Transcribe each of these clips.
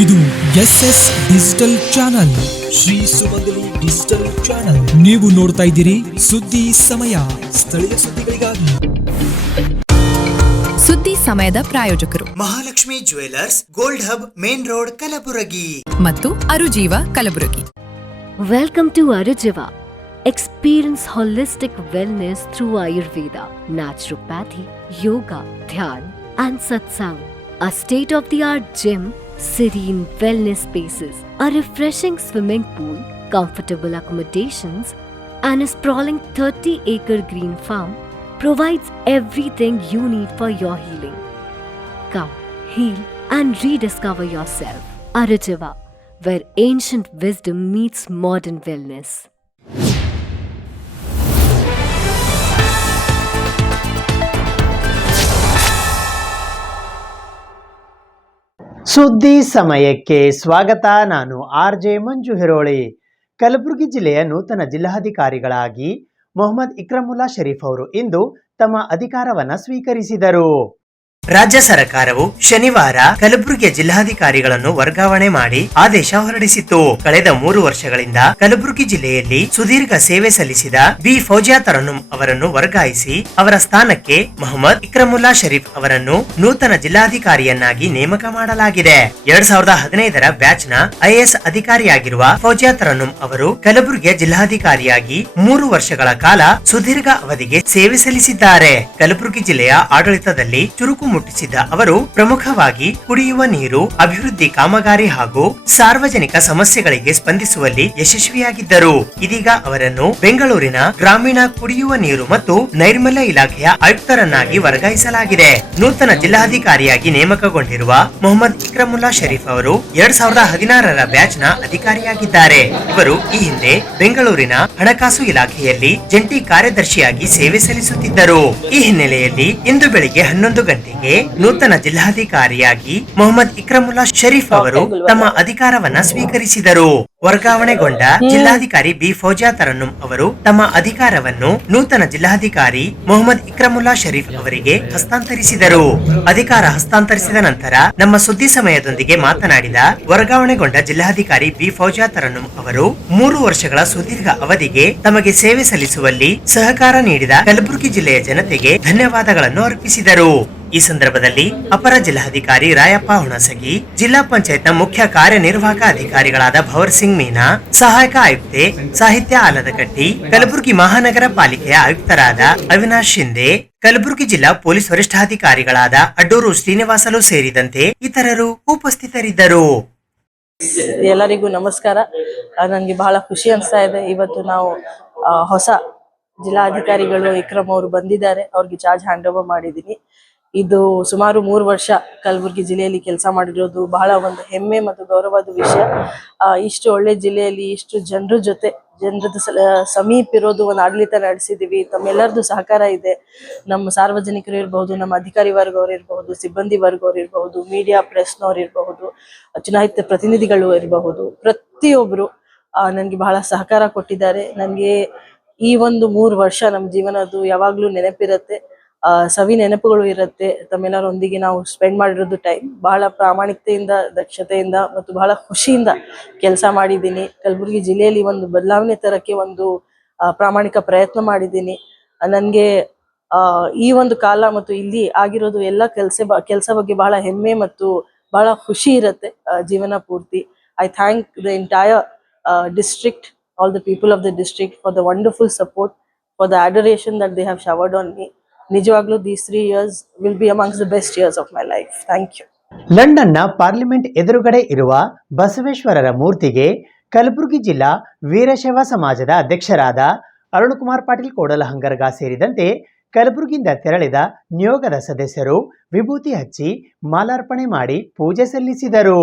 ಇದು SS digital channel, Shri ಸುಮಂಗಲಿ digital channel. ನೀವು ನೋಡ್ತಾ ಇದ್ದೀರಿ ಸುದ್ದಿ ಸಮಯ, ಸ್ಥಳೀಯ ಸುದ್ದಿಗಳಿಗಾಗಿ. ಸುದ್ದಿ ಸಮಯದ ಪ್ರಾಯೋಜಕರು Mahalakshmi jewellers, gold hub, main road, Kalaburagi ಮತ್ತು ಅರುಜೀವ Kalaburagi. Welcome to Arujiva. Experience holistic wellness through Ayurveda, naturopathy, yoga, dhyan and satsang. A state-of-the-art gym, serene wellness spaces, a refreshing swimming pool, comfortable accommodations and a sprawling 30-acre green farm provides everything you need for your healing. Come, heal and rediscover yourself. Arujiva, where ancient wisdom meets modern wellness. ಸುದ್ದಿ ಸಮಯಕ್ಕೆ ಸ್ವಾಗತ. ನಾನು RJ ಮಂಜು ಹಿರೋಳಿ. ಕಲಬುರಗಿ ಜಿಲ್ಲೆಯ ನೂತನ ಜಿಲ್ಲಾಧಿಕಾರಿಗಳಾಗಿ ಮೊಹಮ್ಮದ್ ಇಕ್ರಮುಲ್ಲಾ ಶರೀಫ್ ಅವರು ಇಂದು ತಮ್ಮ ಅಧಿಕಾರವನ್ನು ಸ್ವೀಕರಿಸಿದರು. ರಾಜ್ಯ ಸರ್ಕಾರವು ಶನಿವಾರ ಕಲಬುರಗಿಯ ಜಿಲ್ಲಾಧಿಕಾರಿಗಳನ್ನು ವರ್ಗಾವಣೆ ಮಾಡಿ ಆದೇಶ ಹೊರಡಿಸಿತ್ತು. ಕಳೆದ 3 ವರ್ಷಗಳಿಂದ ಕಲಬುರಗಿ ಜಿಲ್ಲೆಯಲ್ಲಿ ಸುದೀರ್ಘ ಸೇವೆ ಸಲ್ಲಿಸಿದ ಬಿ ಫೌಜಿಯಾ ತರನ್ನುಮ್ ಅವರನ್ನು ವರ್ಗಾಯಿಸಿ ಅವರ ಸ್ಥಾನಕ್ಕೆ ಮೊಹಮ್ಮದ್ ಇಕ್ರಮುಲ್ಲಾ ಶರೀಫ್ ಅವರನ್ನು ನೂತನ ಜಿಲ್ಲಾಧಿಕಾರಿಯನ್ನಾಗಿ ನೇಮಕ ಮಾಡಲಾಗಿದೆ. 2015ರ ಬ್ಯಾಚ್ ನ IAS ಅಧಿಕಾರಿಯಾಗಿರುವ ಫೌಜಿಯಾ ತರನ್ನುಮ್ ಅವರು ಕಲಬುರಗಿಯ ಜಿಲ್ಲಾಧಿಕಾರಿಯಾಗಿ 3 ವರ್ಷಗಳ ಕಾಲ ಸುದೀರ್ಘ ಅವಧಿಗೆ ಸೇವೆ ಸಲ್ಲಿಸಿದ್ದಾರೆ. ಕಲಬುರಗಿ ಜಿಲ್ಲೆಯ ಆಡಳಿತದಲ್ಲಿ ಚುರುಕು ಮುಟ್ಟಿಸಿದ ಅವರು ಪ್ರಮುಖವಾಗಿ ಕುಡಿಯುವ ನೀರು, ಅಭಿವೃದ್ಧಿ ಕಾಮಗಾರಿ ಹಾಗೂ ಸಾರ್ವಜನಿಕ ಸಮಸ್ಯೆಗಳಿಗೆ ಸ್ಪಂದಿಸುವಲ್ಲಿ ಯಶಸ್ವಿಯಾಗಿದ್ದರು. ಇದೀಗ ಅವರನ್ನು ಬೆಂಗಳೂರಿನ ಗ್ರಾಮೀಣ ಕುಡಿಯುವ ನೀರು ಮತ್ತು ನೈರ್ಮಲ್ಯ ಇಲಾಖೆಯ ಆಯುಕ್ತರನ್ನಾಗಿ ವರ್ಗಾಯಿಸಲಾಗಿದೆ. ನೂತನ ಜಿಲ್ಲಾಧಿಕಾರಿಯಾಗಿ ನೇಮಕಗೊಂಡಿರುವ ಮೊಹಮ್ಮದ್ ಇಕ್ರಮುಲ್ಲಾ ಶರೀಫ್ ಅವರು 2016ರ ಬ್ಯಾಚ್ ನ ಅಧಿಕಾರಿಯಾಗಿದ್ದಾರೆ. ಇವರು ಈ ಹಿಂದೆ ಬೆಂಗಳೂರಿನ ಹಣಕಾಸು ಇಲಾಖೆಯಲ್ಲಿ ಜಂಟಿ ಕಾರ್ಯದರ್ಶಿಯಾಗಿ ಸೇವೆ ಸಲ್ಲಿಸುತ್ತಿದ್ದರು. ಈ ಹಿನ್ನೆಲೆಯಲ್ಲಿ ಇಂದು ಬೆಳಿಗ್ಗೆ 11 ಗಂಟೆಗೆ ನೂತನ ಜಿಲ್ಲಾಧಿಕಾರಿಯಾಗಿ ಮೊಹಮ್ಮದ್ ಇಕ್ರಮುಲ್ಲಾ ಶರೀಫ್ ಅವರು ತಮ್ಮ ಅಧಿಕಾರವನ್ನ ಸ್ವೀಕರಿಸಿದರು. ವರ್ಗಾವಣೆಗೊಂಡ ಜಿಲ್ಲಾಧಿಕಾರಿ ಬಿ ಫೌಜಿಯಾ ತರನ್ನುಮ್ ಅವರು ತಮ್ಮ ಅಧಿಕಾರವನ್ನು ನೂತನ ಜಿಲ್ಲಾಧಿಕಾರಿ ಮೊಹಮ್ಮದ್ ಇಕ್ರಮುಲ್ಲಾ ಶರೀಫ್ ಅವರಿಗೆ ಹಸ್ತಾಂತರಿಸಿದರು. ಅಧಿಕಾರ ಹಸ್ತಾಂತರಿಸಿದ ನಂತರ ನಮ್ಮ ಸುದ್ದಿ ಸಮಯದೊಂದಿಗೆ ಮಾತನಾಡಿದ ವರ್ಗಾವಣೆಗೊಂಡ ಜಿಲ್ಲಾಧಿಕಾರಿ ಬಿ ಫೌಜಿಯಾ ತರನ್ನುಮ್ ಅವರು 3 ವರ್ಷಗಳ ಸುದೀರ್ಘ ಅವಧಿಗೆ ತಮಗೆ ಸೇವೆ ಸಲ್ಲಿಸುವಲ್ಲಿ ಸಹಕಾರ ನೀಡಿದ ಕಲಬುರಗಿ ಜಿಲ್ಲೆಯ ಜನತೆಗೆ ಧನ್ಯವಾದಗಳನ್ನು ಅರ್ಪಿಸಿದರು. ಈ ಸಂದರ್ಭದಲ್ಲಿ ಅಪರ ಜಿಲ್ಲಾಧಿಕಾರಿ ರಾಯಪ್ಪ ಹುಣಸಗಿ, ಜಿಲ್ಲಾ ಪಂಚಾಯತ್ ನ ಮುಖ್ಯ ಕಾರ್ಯನಿರ್ವಾಹಕ ಅಧಿಕಾರಿಗಳಾದ ಭವರ್ ಸಿಂಗ್ ಮೀನಾ, ಸಹಾಯಕ ಆಯುಕ್ತೆ ಸಾಹಿತ್ಯ ಆಲದಕಟ್ಟಿ, ಕಲಬುರಗಿ ಮಹಾನಗರ ಪಾಲಿಕೆಯ ಆಯುಕ್ತರಾದ ಅವಿನಾಶ್ ಶಿಂದೆ, ಕಲಬುರಗಿ ಜಿಲ್ಲಾ ಪೊಲೀಸ್ ವರಿಷ್ಠಾಧಿಕಾರಿಗಳಾದ ಅಡ್ಡೂರು ಶ್ರೀನಿವಾಸಲು ಸೇರಿದಂತೆ ಇತರರು ಉಪಸ್ಥಿತರಿದ್ದರು. ಎಲ್ಲರಿಗೂ ನಮಸ್ಕಾರ. ನನಗೆ ಬಹಳ ಖುಷಿ ಅನಿಸ್ತಾ ಇದೆ. ಇವತ್ತು ನಾವು ಹೊಸ ಜಿಲ್ಲಾಧಿಕಾರಿಗಳು ಇಕ್ರಮ್ ಅವರು ಬಂದಿದ್ದಾರೆ. ಅವ್ರಿಗೆ ಚಾರ್ಜ್ ಹ್ಯಾಂಡ್ ಓವರ್ ಮಾಡಿದ್ದೀನಿ. ಇದು ಸುಮಾರು 3 ವರ್ಷ ಕಲಬುರಗಿ ಜಿಲ್ಲೆಯಲ್ಲಿ ಕೆಲಸ ಮಾಡಿರೋದು ಬಹಳ ಒಂದು ಹೆಮ್ಮೆ ಮತ್ತು ಗೌರವದ ವಿಷಯ. ಇಷ್ಟು ಒಳ್ಳೆ ಜಿಲ್ಲೆಯಲ್ಲಿ ಇಷ್ಟು ಜನರದ ಸಮೀಪ ಇರೋದು, ಒಂದು ಆಡಳಿತ ನಡೆಸಿದೀವಿ. ತಮ್ಮೆಲ್ಲರದು ಸಹಕಾರ ಇದೆ. ನಮ್ಮ ಸಾರ್ವಜನಿಕರು ಇರಬಹುದು, ನಮ್ಮ ಅಧಿಕಾರಿ ವರ್ಗವ್ರು ಇರಬಹುದು, ಸಿಬ್ಬಂದಿ ವರ್ಗವ್ರು ಇರಬಹುದು, ಮೀಡಿಯಾ ಪ್ರೆಸ್ನವ್ರು ಇರಬಹುದು, ಚುನಾಯಿತ ಪ್ರತಿನಿಧಿಗಳು ಇರಬಹುದು, ಪ್ರತಿಯೊಬ್ರು ನನಗೆ ಬಹಳ ಸಹಕಾರ ಕೊಟ್ಟಿದ್ದಾರೆ. ನನಗೆ ಈ ಒಂದು 3 ವರ್ಷ ನಮ್ಮ ಜೀವನದ್ದು ಯಾವಾಗ್ಲೂ ನೆನಪಿರುತ್ತೆ, ಸವಿ ನೆನಪುಗಳು ಇರುತ್ತೆ. ತಮ್ಮೆಲ್ಲರೊಂದಿಗೆ ನಾವು ಸ್ಪೆಂಡ್ ಮಾಡಿರೋದು ಟೈಮ್ ಬಹಳ ಪ್ರಾಮಾಣಿಕತೆಯಿಂದ, ದಕ್ಷತೆಯಿಂದ ಮತ್ತು ಬಹಳ ಖುಷಿಯಿಂದ ಕೆಲಸ ಮಾಡಿದ್ದೀನಿ. ಕಲಬುರಗಿ ಜಿಲ್ಲೆಯಲ್ಲಿ ಒಂದು ಬದಲಾವಣೆ ತರಕ್ಕೆ ಒಂದು ಪ್ರಾಮಾಣಿಕ ಪ್ರಯತ್ನ ಮಾಡಿದ್ದೀನಿ. ನನಗೆ ಈ ಒಂದು ಕಾಲ ಮತ್ತು ಇಲ್ಲಿ ಆಗಿರೋದು ಎಲ್ಲ ಕೆಲಸ ಬಗ್ಗೆ ಬಹಳ ಹೆಮ್ಮೆ ಮತ್ತು ಬಹಳ ಖುಷಿ ಇರುತ್ತೆ ಜೀವನ ಪೂರ್ತಿ. I thank the entire district, all the people of the district for the wonderful support, for the adoration that they have showered on me. ನಿಜವಾಗ್ಲೂ these 3 years will be amongst the best years of my life. Thank you. ಲಂಡನ್ನ parliament ಎದುರುಗಡೆ ಇರುವ ಬಸವೇಶ್ವರರ ಮೂರ್ತಿಗೆ ಕಲಬುರಗಿ ಜಿಲ್ಲಾ ವೀರಶೈವ ಸಮಾಜದ ಅಧ್ಯಕ್ಷರಾದ ಅರುಣಕುಮಾರ್ ಪಾಟೀಲ್ ಕೋಡಲಹಂಗರ್ಗ ಸೇರಿದಂತೆ ಕಲಬುರಗಿಯಿಂದ ತೆರಳಿದ ನಿಯೋಗದ ಸದಸ್ಯರು ವಿಭೂತಿ ಹಚ್ಚಿ ಮಾಲಾರ್ಪಣೆ ಮಾಡಿ ಪೂಜೆ ಸಲ್ಲಿಸಿದರು.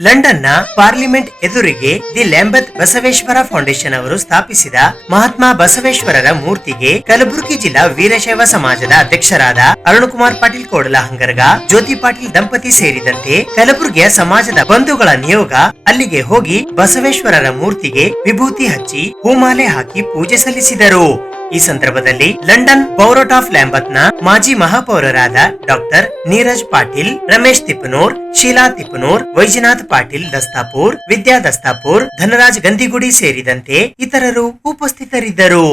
ಲಂಡನ್ನ ಪಾರ್ಲಿಮೆಂಟ್ ಎದುರಿಗೆ ದಿ ಲ್ಯಾಂಬತ್ ಬಸವೇಶ್ವರ ಫೌಂಡೇಶನ್ ಅವರು ಸ್ಥಾಪಿಸಿದ ಮಹಾತ್ಮ ಬಸವೇಶ್ವರರ ಮೂರ್ತಿಗೆ ಕಲಬುರಗಿ ಜಿಲ್ಲಾ ವೀರಶೈವ ಸಮಾಜದ ಅಧ್ಯಕ್ಷರಾದ ಅರುಣಕುಮಾರ್ ಪಾಟೀಲ್ ಕೋಡಲಹಂಗರ್ಗ, ಜ್ಯೋತಿ ಪಾಟೀಲ್ ದಂಪತಿ ಸೇರಿದಂತೆ ಕಲಬುರಗಿಯ ಸಮಾಜದ ಬಂಧುಗಳ ನಿಯೋಗ ಅಲ್ಲಿಗೆ ಹೋಗಿ ಬಸವೇಶ್ವರರ ಮೂರ್ತಿಗೆ ವಿಭೂತಿ ಹಚ್ಚಿ ಹೂಮಾಲೆ ಹಾಕಿ ಪೂಜೆ ಸಲ್ಲಿಸಿದರು. ಈ ಸಂದರ್ಭದಲ್ಲಿ ಲಂಡನ್ ಪೌರಟ್ ಆಫ್ ಲ್ಯಾಂಬತ್ನ ಮಾಜಿ ಮಹಾಪೌರರಾದ ಡಾಕ್ಟರ್ ನೀರಜ್ ಪಾಟೀಲ್, ರಮೇಶ್ ತಿಪ್ಪನೂರ್, ಶೀಲಾ ತಿಪ್ಪನೂರ್, ವೈಜನಾಥ್ ಪಾಟೀಲ್ ದಸ್ತಾಪುರ್, ವಿದ್ಯಾ ದಸ್ತಾಪುರ್, ಧನರಾಜ್ ಗಂದಿಗುಡಿ ಸೇರಿದಂತೆ ಇತರರು ಉಪಸ್ಥಿತರಿದ್ದರು.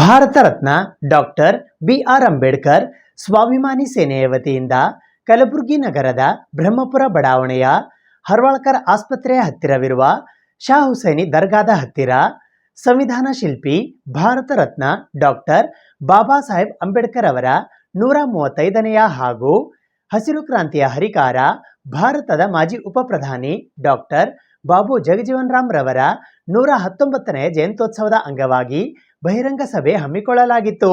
ಭಾರತ ರತ್ನ ಡಾಕ್ಟರ್ ಬಿಆರ್ ಅಂಬೇಡ್ಕರ್ ಸ್ವಾಭಿಮಾನಿ ಸೇನೆಯ ವತಿಯಿಂದ ಕಲಬುರಗಿ ನಗರದ ಬ್ರಹ್ಮಪುರ ಬಡಾವಣೆಯ ಹರ್ವಾಳ್ಕರ್ ಆಸ್ಪತ್ರೆಯ ಹತ್ತಿರವಿರುವ ಶಾ ಹುಸೈನಿ ದರ್ಗಾದ ಹತ್ತಿರ ಸಂವಿಧಾನ ಶಿಲ್ಪಿ ಭಾರತ ರತ್ನ ಡಾಕ್ಟರ್ ಬಾಬಾ ಸಾಹೇಬ್ ಅಂಬೇಡ್ಕರ್ ಅವರ 135ನೆಯ ಹಾಗೂ ಹಸಿರು ಕ್ರಾಂತಿಯ ಹರಿಕಾರ ಭಾರತದ ಮಾಜಿ ಉಪಪ್ರಧಾನಿ ಡಾಕ್ಟರ್ ಬಾಬು ಜಗಜೀವನ್ ರಾಮ್ ರವರ 119ನೇ ಜಯಂತ್ಯೋತ್ಸವದ ಅಂಗವಾಗಿ ಬಹಿರಂಗ ಸಭೆ ಹಮ್ಮಿಕೊಳ್ಳಲಾಗಿತ್ತು.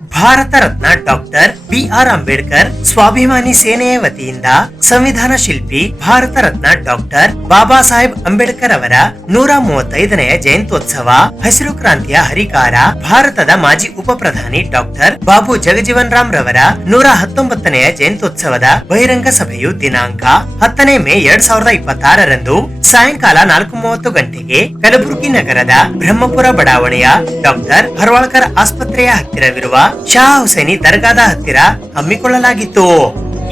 ಭಾರತ ರತ್ನ ಡಾಕ್ಟರ್ ಬಿಆರ್ ಅಂಬೇಡ್ಕರ್ ಸ್ವಾಭಿಮಾನಿ ಸೇನೆಯ ವತಿಯಿಂದ ಸಂವಿಧಾನ ಶಿಲ್ಪಿ ಭಾರತ ರತ್ನ ಡಾಕ್ಟರ್ ಬಾಬಾ ಸಾಹೇಬ್ ಅಂಬೇಡ್ಕರ್ ಅವರ 135ನೆಯ ಜಯಂತ್ಯೋತ್ಸವ, ಹಸಿರು ಕ್ರಾಂತಿಯ ಹರಿಕಾರ ಭಾರತದ ಮಾಜಿ ಉಪಪ್ರಧಾನಿ ಡಾಕ್ಟರ್ ಬಾಬು ಜಗಜೀವನ್ ರಾಮ್ ರವರ 119ನೆಯ ಜಯಂತ್ಯೋತ್ಸವದ ಬಹಿರಂಗ ಸಭೆಯು ದಿನಾಂಕ 10ನೇ ಮೇ 2026ರಂದು ಸಾಯಂಕಾಲ 4:30 ಗಂಟೆಗೆ ಕಲಬುರಗಿ ನಗರದ ಬ್ರಹ್ಮಪುರ ಬಡಾವಣೆಯ ಡಾಕ್ಟರ್ ಹರ್ವಾಳ್ಕರ್ ಆಸ್ಪತ್ರೆಯ ಹತ್ತಿರವಿರುವ ಶಾ ಹುಸೈನಿ ದರ್ಗಾದ ಹತ್ತಿರ ಹಮ್ಮಿಕೊಳ್ಳಲಾಗಿತ್ತು.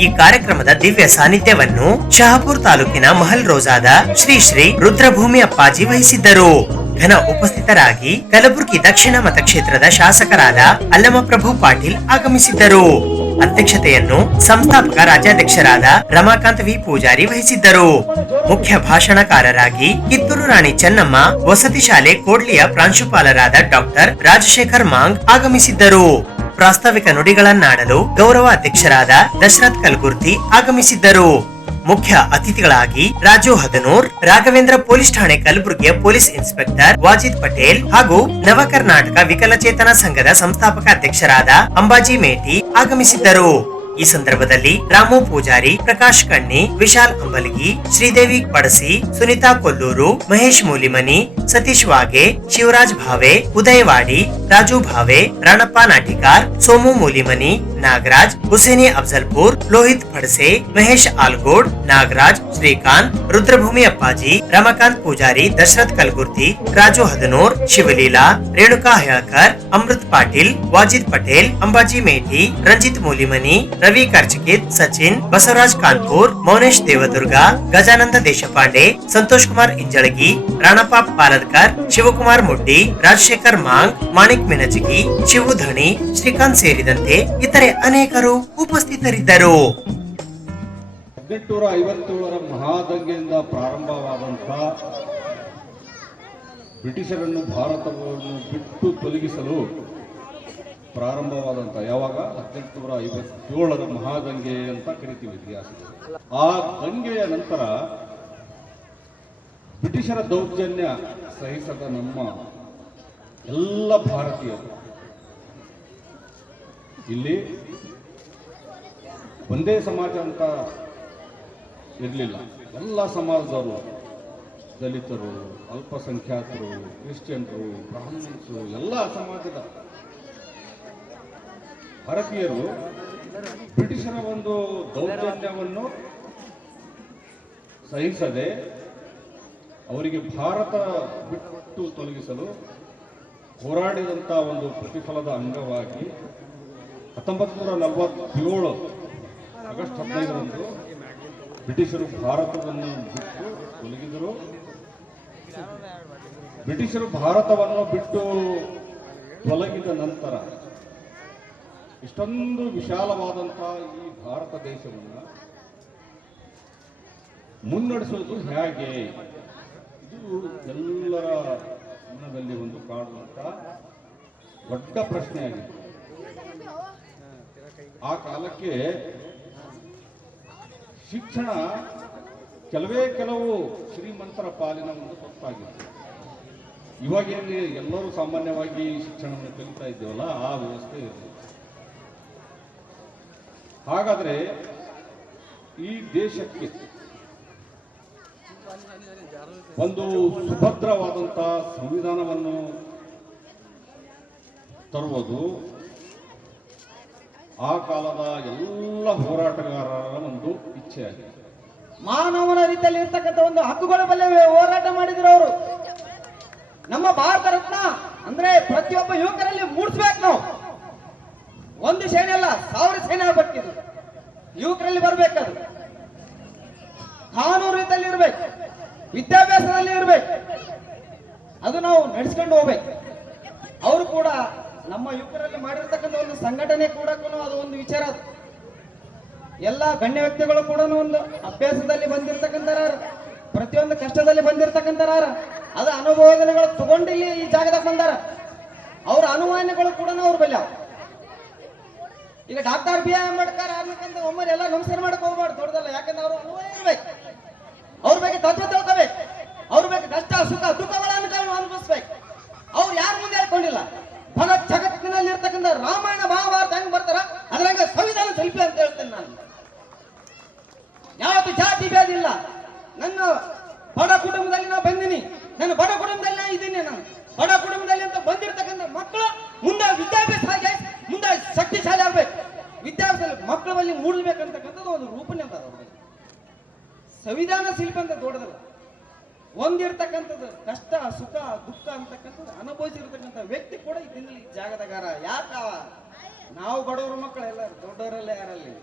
ಈ ಕಾರ್ಯಕ್ರಮದ ದಿವ್ಯ ಸಾನ್ನಿಧ್ಯವನ್ನು ಶಹಾಪುರ್ ತಾಲೂಕಿನ ಮಹಲ್ ರೋಜಾದ ಶ್ರೀ ಶ್ರೀ ರುದ್ರಭೂಮಿ ಅಪ್ಪಾಜಿ ವಹಿಸಿದ್ದರು. ಘನ ಉಪಸ್ಥಿತರಾಗಿ ಕಲಬುರಗಿ ದಕ್ಷಿಣ ಮತಕ್ಷೇತ್ರದ ಶಾಸಕರಾದ ಅಲ್ಲಮಪ್ರಭು ಪಾಟೀಲ್ ಆಗಮಿಸಿದ್ದರು. ಅಧ್ಯಕ್ಷತೆಯನ್ನು ಸಂಸ್ಥಾಪಕ ರಾಜ್ಯಾಧ್ಯಕ್ಷರಾದ ರಮಾಕಾಂತ್ ವಿ ಪೂಜಾರಿ ವಹಿಸಿದ್ದರು. ಮುಖ್ಯ ಭಾಷಣಕಾರರಾಗಿ ಕಿತ್ತೂರು ರಾಣಿ ಚೆನ್ನಮ್ಮ ವಸತಿ ಶಾಲೆ ಕೋಡ್ಲಿಯ ಪ್ರಾಂಶುಪಾಲರಾದ ಡಾಕ್ಟರ್ ರಾಜಶೇಖರ್ ಮಾಂಗ್ ಆಗಮಿಸಿದ್ದರು. ಪ್ರಾಸ್ತಾವಿಕ ನುಡಿಗಳನ್ನಾಡಲು ಗೌರವ ಅಧ್ಯಕ್ಷರಾದ ದಶರಥ್ ಕಲ್ಗುರ್ತಿ ಆಗಮಿಸಿದ್ದರು. ಮುಖ್ಯ ಅತಿಥಿಗಳಾಗಿ ರಾಜು ಹದನೂರ್, ರಾಘವೇಂದ್ರ ಪೊಲೀಸ್ ಠಾಣೆ ಕಲಬುರಗಿಯ ಪೊಲೀಸ್ ಇನ್ಸ್ಪೆಕ್ಟರ್ ವಾಜಿದ್ ಪಟೇಲ್ ಹಾಗೂ ನವ ಕರ್ನಾಟಕ ವಿಕಲಚೇತನ ಸಂಘದ ಸಂಸ್ಥಾಪಕ ಅಧ್ಯಕ್ಷರಾದ ಅಂಬಾಜಿ ಮೇಟಿ ಆಗಮಿಸಿದ್ದರು. ಈ ಸಂದರ್ಭದಲ್ಲಿ ರಾಮು ಪೂಜಾರಿ, ಪ್ರಕಾಶ್ ಕಣ್ಣಿ, ವಿಶಾಲ್ ಅಂಬಲಗಿ, ಶ್ರೀದೇವಿ ಪಡಸಿ, ಸುನಿತಾ ಕೊಲ್ಲೂರು, ಮಹೇಶ್ ಮೂಲಿಮನಿ, ಸತೀಶ್ ವಾಗೆ, ಶಿವರಾಜ್ ಭಾವೆ, ಉದಯ್ ವಾಡಿ, ರಾಜು ಭಾವೆ, ರಾಣಪ್ಪ ನಾಟಿಕಾರ್, ಸೋಮು ಮೂಲಿಮನಿ, ನಾಗರಾಜ್, ಹುಸೇನಿ ಅಫ್ಜಲ್ಪುರ್, ಲೋಹಿತ್ ಫಡ್ಸೆ, ಮಹೇಶ್ ಆಲ್ಗೋಡ್, ನಾಗರಾಜ್, ಶ್ರೀಕಾಂತ್, ರುದ್ರಭೂಮಿ ಅಪ್ಪಾಜಿ, ರಮಾಕಾಂತ್ ಪೂಜಾರಿ, ದಶರಥ್ ಕಲ್ಗುರ್ತಿ, ರಾಜು ಹದನೂರ್, ಶಿವಲೀಲಾ, ರೇಣುಕಾ ಹೇಳಕರ್, ಅಮೃತ್ ಪಾಟೀಲ್, ವಾಜಿದ್ ಪಟೇಲ್, ಅಂಬಾಜಿ ಮೇಟಿ, ರಂಜಿತ್ ಮೂಲಿಮನಿ, ರವಿ ಕಾರ್ಚಿಕಿತ್, ಸಚಿನ್, ಬಸವರಾಜ್ ಕಾನ್ಪುರ್, ಮೌನೇಶ್ ದೇವದುರ್ಗ, ಗಜಾನಂದ ದೇಶಪಾಂಡೆ, ಸಂತೋಷ್ ಕುಮಾರ್ ಇಂಜಳಗಿ, ರಾಣಪ್ಪ ಪಾಲದ್ಕರ್, ಶಿವಕುಮಾರ್ ಮುಡ್ಡಿ, ರಾಜಶೇಖರ್ ಮಾಂಗ್, ಮಾಣಿಕ್ ಮಿನಜಗಿ, ಶಿವು ಧಣಿ, ಶ್ರೀಕಾಂತ್ ಸೇರಿದಂತೆ ಇತರೆ ಅನೇಕರು ಉಪಸ್ಥಿತರಿದ್ದರು. 1857ರ ಮಹಾದಂಗೆಯಿಂದ ಪ್ರಾರಂಭವಾದಂತಹ ಬ್ರಿಟಿಷರನ್ನು ಭಾರತವನ್ನು ಬಿಟ್ಟು ತೊಲಗಿಸಲು ಪ್ರಾರಂಭವಾದಂಥ ಯಾವಾಗ 1857ರ ಮಹಾದಂಗೆ ಅಂತ ಕರಿತೀವಿ ಇತಿಹಾಸದಲ್ಲಿ. ಆ ದಂಗೆಯ ನಂತರ ಬ್ರಿಟಿಷರ ದೌರ್ಜನ್ಯ ಸಹಿಸದ ನಮ್ಮ ಎಲ್ಲ ಭಾರತೀಯರು ಇಲ್ಲಿ ಒಂದೇ ಸಮಾಜ ಅಂತ ಇರಲಿಲ್ಲ. ಎಲ್ಲ ಸಮಾಜದವರು, ದಲಿತರು, ಅಲ್ಪಸಂಖ್ಯಾತರು, ಕ್ರಿಶ್ಚಿಯನ್ರು, ಬ್ರಾಹ್ಮಣರು, ಎಲ್ಲ ಸಮಾಜದ ಭಾರತೀಯರು ಬ್ರಿಟಿಷರ ಒಂದು ದೌರ್ಜನ್ಯವನ್ನು ಸಹಿಸದೆ ಅವರಿಗೆ ಭಾರತ ಬಿಟ್ಟು ತೊಲಗಿಸಲು ಹೋರಾಡಿದಂಥ ಒಂದು ಪ್ರತಿಫಲದ ಅಂಗವಾಗಿ 1947 ಆಗಸ್ಟ್ 15ರಂದು ಬ್ರಿಟಿಷರು ಭಾರತವನ್ನು ಬಿಟ್ಟು ತೊಲಗಿದರು. ಬ್ರಿಟಿಷರು ಭಾರತವನ್ನು ಬಿಟ್ಟು ತೊಲಗಿದ ನಂತರ ಇಷ್ಟೊಂದು ವಿಶಾಲವಾದಂತಹ ಈ ಭಾರತ ದೇಶವನ್ನು ಮುನ್ನಡೆಸೋದು ಹೇಗೆ, ಇದು ಎಲ್ಲರ ಮನದಲ್ಲಿ ಒಂದು ಕಾಡುವಂತ ದೊಡ್ಡ ಪ್ರಶ್ನೆಯಾಗಿತ್ತು. ಆ ಕಾಲಕ್ಕೆ ಶಿಕ್ಷಣ ಕೆಲವು ಶ್ರೀಮಂತರ ಪಾಲಿನ ಒಂದು ಸೊತ್ತಾಗಿತ್ತು. ಇವಾಗೇನು ಎಲ್ಲರೂ ಸಾಮಾನ್ಯವಾಗಿ ಶಿಕ್ಷಣವನ್ನು ಕಲಿತಾ ಇದ್ದೇವಲ್ಲ, ಆ ವ್ಯವಸ್ಥೆ ಇರಲಿಲ್ಲ. ಹಾಗಾದರೆ ಈ ದೇಶಕ್ಕೆ ಒಂದು ಸುಭದ್ರವಾದಂತಹ ಸಂವಿಧಾನವನ್ನು ತರುವುದು ಆ ಕಾಲದ ಎಲ್ಲ ಹೋರಾಟಗಾರರ ಒಂದು ಇಚ್ಛೆಯಾಗಿದೆ. ಮಾನವನ ರೀತಿಯಲ್ಲಿ ಇರ್ತಕ್ಕಂಥ ಒಂದು ಹಕ್ಕುಗಳ ಮೇಲೆ ಹೋರಾಟ ಮಾಡಿದ್ರು ಅವರು. ನಮ್ಮ ಭಾರತ ರತ್ನ ಅಂದ್ರೆ ಪ್ರತಿಯೊಬ್ಬ ಯುವಕರಲ್ಲಿ ಮೂಡಿಸ್ಬೇಕು ನಾವು. ಒಂದು ಸೇನೆ ಅಲ್ಲ, 1000 ಸೇನೆ ಆಗ್ಬೇಕಿದು. ಯುವಕರಲ್ಲಿ ಬರ್ಬೇಕದು. ಕಾನೂನು ರೀತಿಯಲ್ಲಿ ಇರ್ಬೇಕು, ವಿದ್ಯಾಭ್ಯಾಸದಲ್ಲಿ ಇರ್ಬೇಕು. ಅದು ನಾವು ನಡೆಸ್ಕೊಂಡು ಹೋಗ್ಬೇಕು. ಅವರು ಕೂಡ ನಮ್ಮ ಯುವಕರಲ್ಲಿ ಮಾಡಿರ್ತಕ್ಕಂಥ ಒಂದು ಸಂಘಟನೆ ಕೂಡ ಅದು ಒಂದು ವಿಚಾರ. ಅದು ಎಲ್ಲ ಗಣ್ಯ ವ್ಯಕ್ತಿಗಳು ಕೂಡ ಒಂದು ಅಭ್ಯಾಸದಲ್ಲಿ ಬಂದಿರತಕ್ಕಂಥಾರ, ಪ್ರತಿಯೊಂದು ಕಷ್ಟದಲ್ಲಿ ಬಂದಿರತಕ್ಕಂಥಾರ, ಅದ ಅನುಭವಗಳು ತಗೊಂಡಿಲ್ಲಿ ಈ ಜಾಗದಾಗ ಬಂದಾರ. ಅವ್ರ ಅನುಮಾನಗಳು ಕೂಡ ಅವ್ರ ಬಲ್ಯ. ಈಗ ಡಾಕ್ಟರ್ ಬಿ ಆರ್ ಅಂಬೇಡ್ಕರ್ ಆಗ್ಬೇಕಂತ ಒಮ್ಮೆ ಎಲ್ಲ ನಮಸ್ಕಾರ ಮಾಡಕ್ ಹೋಗ್ಬಾರ್ದು, ದೊಡ್ಡದಲ್ಲ. ಯಾಕಂದ್ರೆ ಅವ್ರು ಅನುಭವ ಇರ್ಬೇಕು, ಅವ್ರ ಬಗ್ಗೆ ತತ್ವ ತಿಳ್ಕೋಬೇಕು, ಅವ್ರ ಬಗ್ಗೆ ಕಷ್ಟ ಸುಖ ದುಃಖಗಳನ್ನು ಅನುಭವಿಸ್ಬೇಕು. ಅವ್ರು ಯಾರ ಮುಂದೆ ಹೇಳ್ಕೊಂಡಿಲ್ಲ. ಜಗತ್ತಿನಲ್ಲಿ ಇರ್ತಕ್ಕಂಥ ರಾಮಾಯಣ ಮಹಾಭಾರತ ಹೆಂಗ್ ಬರ್ತಾರ ಅದ್ರಂಗ ಸಂವಿಧಾನ ಶಿಲ್ಪಿ ಅಂತ ಹೇಳ್ತೇನೆ ನಾನು. ಯಾವತ್ತು ಜಾತಿ ಭೇದ ಇಲ್ಲ. ನನ್ನ ಬಡ ಕುಟುಂಬದಲ್ಲಿ ನಾ ಬಂದಿನಿ, ನಾನು ಬಡ ಕುಟುಂಬದಲ್ಲಿ ನಾ ಇದ್ದೀನಿ. ನಾನು ಬಡ ಕುಟುಂಬದಲ್ಲಿ ಅಂತ ಬಂದಿರ್ತಕ್ಕಂಥ ಮಕ್ಕಳು ಮುಂದೆ ವಿದ್ಯಾಭ್ಯಾಸ ಆಗಿ ಮುಂದೆ ಶಕ್ತಿಶಾಲಿ ಆಗ್ಬೇಕು. ವಿದ್ಯಾಭ್ಯಾಸ ಮಕ್ಕಳ ಬಳಿ ಮೂಡಬೇಕಂತಕ್ಕಂಥದ್ದು ಒಂದು ರೂಪನೇ ಅಂತ. ಸಂವಿಧಾನ ಶಿಲ್ಪಿ ಅಂತ ದೊಡ್ಡದಲ್ಲ. ಒಂದಿರ್ತಕ್ಕಂಥದ್ದು ಕಷ್ಟ ಸುಖ ದುಃಖ ಅಂತಕ್ಕಂಥದ್ದು ಅನುಭವಿಸಿರ್ತಕ್ಕಂಥ ವ್ಯಕ್ತಿ ಕೂಡ ಇದನ್ನ ಈ ಜಾಗದಗಾರ. ಯಾಕ ನಾವು ಬಡವರ ಮಕ್ಕಳು ಎಲ್ಲ ದೊಡ್ಡವರಲ್ಲ, ಯಾರಲ್ಲಿ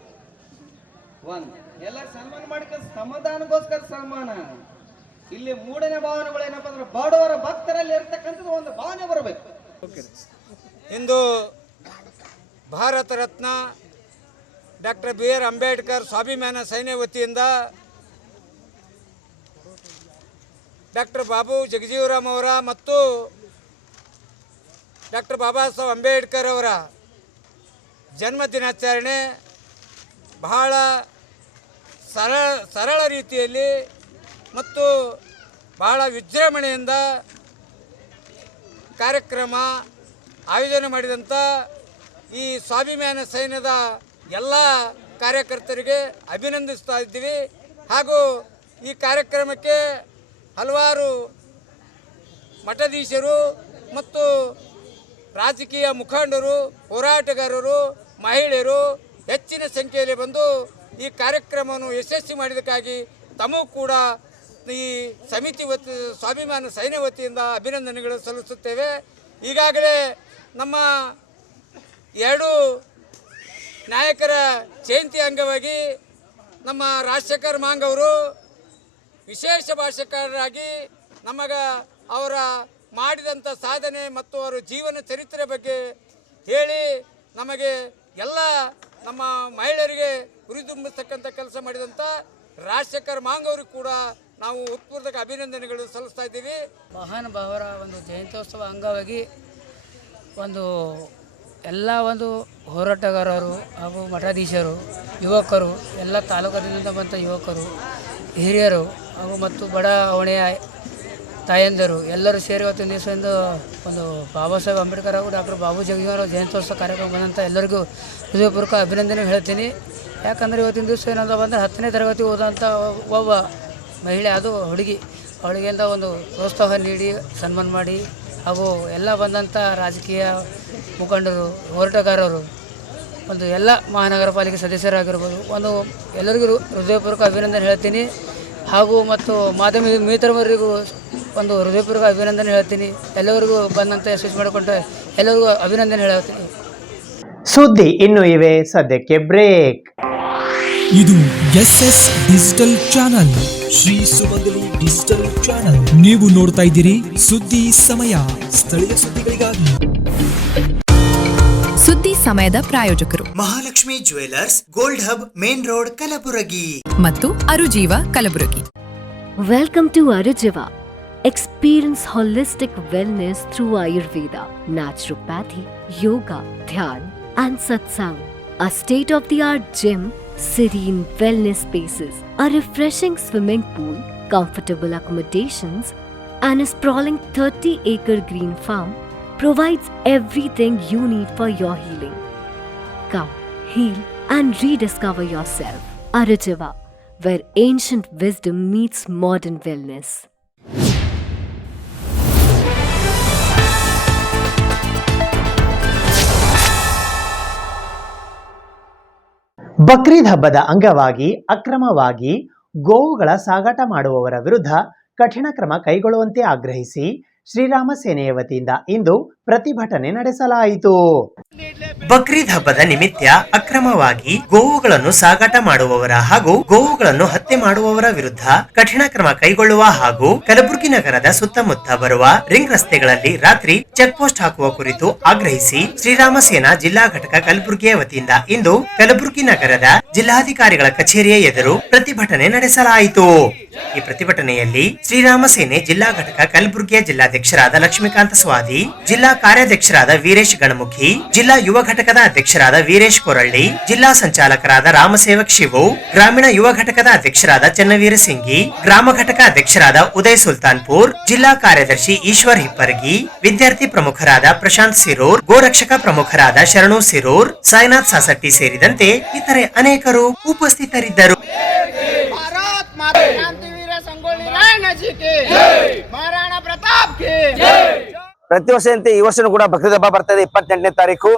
ಎಲ್ಲ ಸನ್ಮಾನ ಮಾಡಿಕ ಸಮಾಧಾನಗೋಸ್ಕರ ಸನ್ಮಾನ. ಇಲ್ಲಿ ಮೂಢನೆ ಭಾವನೆಗಳು ಏನಪ್ಪಾ ಅಂದ್ರೆ ಬಡವರ ಭಕ್ತರಲ್ಲಿ ಇರ್ತಕ್ಕಂಥದ್ದು ಒಂದು ಭಾವನೆ ಬರಬೇಕು. ಇಂದು Bharat Ratna doctor B R Ambedkar ಸ್ವಾಭಿಮಾನ ಸೇನೆ ವತಿಯಿಂದ ಡಾಕ್ಟರ್ ಬಾಬು ಜಗಜೀವರಾಮ್ ಅವರ ಮತ್ತು ಡಾಕ್ಟರ್ ಬಾಬಾ ಸಾಹೇಬ್ ಅಂಬೇಡ್ಕರ್ ಅವರ ಜನ್ಮ ದಿನಾಚರಣೆ ಬಹಳ ಸರಳ ರೀತಿಯಲ್ಲಿ ಮತ್ತು ಬಹಳ ವಿಜೃಂಭಣೆಯಿಂದ ಕಾರ್ಯಕ್ರಮ ಆಯೋಜನೆ ಮಾಡಿದಂಥ ಈ ಸ್ವಾಭಿಮಾನ ಸೈನ್ಯದ ಎಲ್ಲ ಕಾರ್ಯಕರ್ತರಿಗೆ ಅಭಿನಂದಿಸ್ತಾ ಇದ್ದೀವಿ. ಹಾಗೂ ಈ ಕಾರ್ಯಕ್ರಮಕ್ಕೆ ಹಲವಾರು ಮಠಾಧೀಶರು ಮತ್ತು ರಾಜಕೀಯ ಮುಖಂಡರು, ಹೋರಾಟಗಾರರು, ಮಹಿಳೆಯರು ಹೆಚ್ಚಿನ ಸಂಖ್ಯೆಯಲ್ಲಿ ಬಂದು ಈ ಕಾರ್ಯಕ್ರಮವನ್ನು ಯಶಸ್ವಿ ಮಾಡಿದ್ದಕ್ಕಾಗಿ ತಮಗೂ ಕೂಡ ಈ ಸಮಿತಿ ಸ್ವಾಭಿಮಾನ ಸೈನ್ಯ ವತಿಯಿಂದ ಅಭಿನಂದನೆಗಳು ಸಲ್ಲಿಸುತ್ತೇವೆ. ಈಗಾಗಲೇ ನಮ್ಮ 2 ನಾಯಕರ ಜಯಂತಿ ಅಂಗವಾಗಿ ನಮ್ಮ ರಾಜಶೇಖರ್ ಮಾಂಗ್ ಅವರು ವಿಶೇಷ ಭಾಷಣಕಾರರಾಗಿ ಅವರ ಮಾಡಿದಂಥ ಸಾಧನೆ ಮತ್ತು ಅವರ ಜೀವನ ಚರಿತ್ರೆ ಬಗ್ಗೆ ಹೇಳಿ ನಮಗೆ ಎಲ್ಲ ನಮ್ಮ ಮಹಿಳೆಯರಿಗೆ ಹುರಿದುಂಬಿಸ್ತಕ್ಕಂಥ ಕೆಲಸ ಮಾಡಿದಂಥ ರಾಜಶೇಖರ್ ಮಾಂಗ್ ಅವರಿಗೆ ಕೂಡ ನಾವು ಉತ್ಪೂರ್ವಕ ಅಭಿನಂದನೆಗಳು ಸಲ್ಲಿಸ್ತಾ ಇದ್ದೀವಿ. ಮಹಾನ್ ಭಾವರ ಒಂದು ಜಯಂತ್ಯೋತ್ಸವ ಅಂಗವಾಗಿ ಎಲ್ಲ ಹೋರಾಟಗಾರರು ಹಾಗೂ ಮಠಾಧೀಶರು, ಯುವಕರು, ಎಲ್ಲ ತಾಲೂಕಿನಿಂದ ಬಂದ ಯುವಕರು, ಹಿರಿಯರು ಹಾಗೂ ಮತ್ತು ಬಡ ಅವಣೆಯ ತಾಯಂದಿರು ಎಲ್ಲರೂ ಸೇರಿ ಇವತ್ತಿನ ದಿವಸದಿಂದ ಒಂದು ಬಾಬಾ ಸಾಹೇಬ್ ಅಂಬೇಡ್ಕರ್ ಹಾಗೂ ಡಾಕ್ಟರ್ ಬಾಬು ಜಗಜೀವನರಾಮ್ ಜಯಂತ್ಯೋತ್ಸವ ಕಾರ್ಯಕ್ರಮ ಬಂದಂಥ ಎಲ್ಲರಿಗೂ ಹೃದಯಪೂರ್ವಕ ಅಭಿನಂದನೆ ಹೇಳ್ತೀನಿ. ಯಾಕಂದರೆ ಇವತ್ತಿನ ದಿವಸ ಏನಂತ ಬಂದರೆ 10ನೇ ತರಗತಿ ಓದಂಥ ಒಬ್ಬ ಮಹಿಳೆ, ಅದು ಹುಡುಗಿ, ಅವಳಿಗೆಲ್ಲ ಒಂದು ಪ್ರೋತ್ಸಾಹ ನೀಡಿ ಸನ್ಮಾನ ಮಾಡಿ ಹಾಗೂ ಎಲ್ಲ ಬಂದಂಥ ರಾಜಕೀಯ ಮುಖಂಡರು, ಹೋರಾಟಗಾರರು, ಎಲ್ಲ ಮಹಾನಗರ ಪಾಲಿಕೆ ಸದಸ್ಯರಾಗಿರ್ಬೋದು, ಎಲ್ಲರಿಗೂ ಹೃದಯಪೂರ್ವಕ ಅಭಿನಂದನೆ ಹೇಳ್ತೀನಿ. ಹಾಗೂ ಮತ್ತು ಮಾಧ್ಯಮ ಮಿತ್ರರಿಗೂ ಹೃದಯಪೂರ್ವಕ ಅಭಿನಂದನೆ ಹೇಳ್ತೀನಿ. ಎಲ್ಲರಿಗೂ ಬಂದಂಥ ಯಶಸ್ವಿ ಮಾಡಿಕೊಂಡ್ರೆ ಎಲ್ಲರಿಗೂ ಅಭಿನಂದನೆ ಹೇಳ್ತೀನಿ. ಸುದ್ದಿ ಇನ್ನೂ ಇವೆ, ಸದ್ಯಕ್ಕೆ ಬ್ರೇಕ್. ಇದು SS ಡಿಜಿಟಲ್ ಚಾನಲ್, ಶ್ರೀ ಸುಮಂಗಲಿ ಡಿಜಿಟಲ್ ಚಾನಲ್. ನೀವು ನೋಡ್ತಾ ಇದ್ದೀರಿ ಸುದ್ದಿ ಸಮಯ, ಸ್ಥಳೀಯ ಸುದ್ದಿಗಳಿಗಾಗಿ. ಸುದ್ದಿ ಸಮಯದ ಪ್ರಾಯೋಜಕರು Mahalakshmi jewellers, gold hub, main road, Kalaburagi ಮತ್ತು ಅರುಜೀವ Kalaburagi. Welcome to Arujiva. Experience holistic wellness through Ayurveda, naturopathy, yoga, dhyan, and satsang. A state-of-the-art gym, serene wellness spaces, a refreshing swimming pool, comfortable accommodations, and a sprawling 30-acre green farm provides everything you need for your healing. Come, heal, and rediscover yourself. Arujiva, where ancient wisdom meets modern wellness. Bakrid ಹಬ್ಬದ ಅಂಗವಾಗಿ ಅಕ್ರಮವಾಗಿ ಗೋವುಗಳ ಸಾಗಾಟ ಮಾಡುವವರ ವಿರುದ್ಧ ಕಠಿಣ ಕ್ರಮ ಕೈಗೊಳ್ಳುವಂತೆ ಆಗ್ರಹಿಸಿ ಶ್ರೀರಾಮ ಸೇನೆಯ ವತಿಯಿಂದ ಇಂದು ಪ್ರತಿಭಟನೆ ನಡೆಸಲಾಯಿತು. ಬಕ್ರೀದ್ ಹಬ್ಬದ ನಿಮಿತ್ತ ಅಕ್ರಮವಾಗಿ ಗೋವುಗಳನ್ನು ಸಾಗಾಟ ಮಾಡುವವರ ಹಾಗೂ ಗೋವುಗಳನ್ನು ಹತ್ಯೆ ಮಾಡುವವರ ವಿರುದ್ಧ ಕಠಿಣ ಕ್ರಮ ಕೈಗೊಳ್ಳುವ ಹಾಗೂ ಕಲಬುರಗಿ ನಗರದ ಸುತ್ತಮುತ್ತ ಬರುವ ರಿಂಗ್ ರಸ್ತೆಗಳಲ್ಲಿ ರಾತ್ರಿ ಚೆಕ್ ಪೋಸ್ಟ್ ಹಾಕುವ ಕುರಿತು ಆಗ್ರಹಿಸಿ ಶ್ರೀರಾಮ ಸೇನಾ ಜಿಲ್ಲಾ ಘಟಕ ಕಲಬುರಗಿಯ ವತಿಯಿಂದ ಇಂದು ಕಲಬುರಗಿ ನಗರದ ಜಿಲ್ಲಾಧಿಕಾರಿಗಳ ಕಚೇರಿಯ ಎದುರು ಪ್ರತಿಭಟನೆ ನಡೆಸಲಾಯಿತು. ಈ ಪ್ರತಿಭಟನೆಯಲ್ಲಿ ಶ್ರೀರಾಮ ಸೇನೆ ಜಿಲ್ಲಾ ಘಟಕ ಕಲಬುರಗಿಯ ಜಿಲ್ಲಾಧ್ಯಕ್ಷರಾದ ಲಕ್ಷ್ಮೀಕಾಂತ ಸ್ವಾದಿ, ಜಿಲ್ಲಾ ಕಾರ್ಯಾಧ್ಯಕ್ಷರಾದ ವೀರೇಶ್ ಗಣಮುಖಿ, ಜಿಲ್ಲಾ ಯುವ ಘಟಕದ ಅಧ್ಯಕ್ಷರಾದ ವೀರೇಶ್ ಕೊರಳ್ಳಿ, ಜಿಲ್ಲಾ ಸಂಚಾಲಕರಾದ ರಾಮಸೇವಕ್ ಶಿವು, ಗ್ರಾಮೀಣ ಯುವ ಘಟಕದ ಅಧ್ಯಕ್ಷರಾದ ಚನ್ನವೀರ ಸಿಂಗಿ, ಗ್ರಾಮ ಘಟಕ ಅಧ್ಯಕ್ಷರಾದ ಉದಯ್ ಸುಲ್ತಾನ್ಪುರ್, ಜಿಲ್ಲಾ ಕಾರ್ಯದರ್ಶಿ ಈಶ್ವರ್ ಹಿಪ್ಪರ್ಗಿ, ವಿದ್ಯಾರ್ಥಿ ಪ್ರಮುಖರಾದ ಪ್ರಶಾಂತ್ ಸಿರೂರ್, ಗೋರಕ್ಷಕ ಪ್ರಮುಖರಾದ ಶರಣು ಸಿರೂರ್, ಸಾಯಿನಾಥ್ ಸಾಸಟ್ಟಿ ಸೇರಿದಂತೆ ಇತರೆ ಅನೇಕರು ಉಪಸ್ಥಿತರಿದ್ದರು. ಪ್ರತಿ ವರ್ಷದಂತೆ ಈ ವರ್ಷನೂ ಕೂಡ ಬಕ್ರೀದ್ ಹಬ್ಬ ಬರ್ತಾ ಇದೆ. 28ನೇ ತಾರೀಕು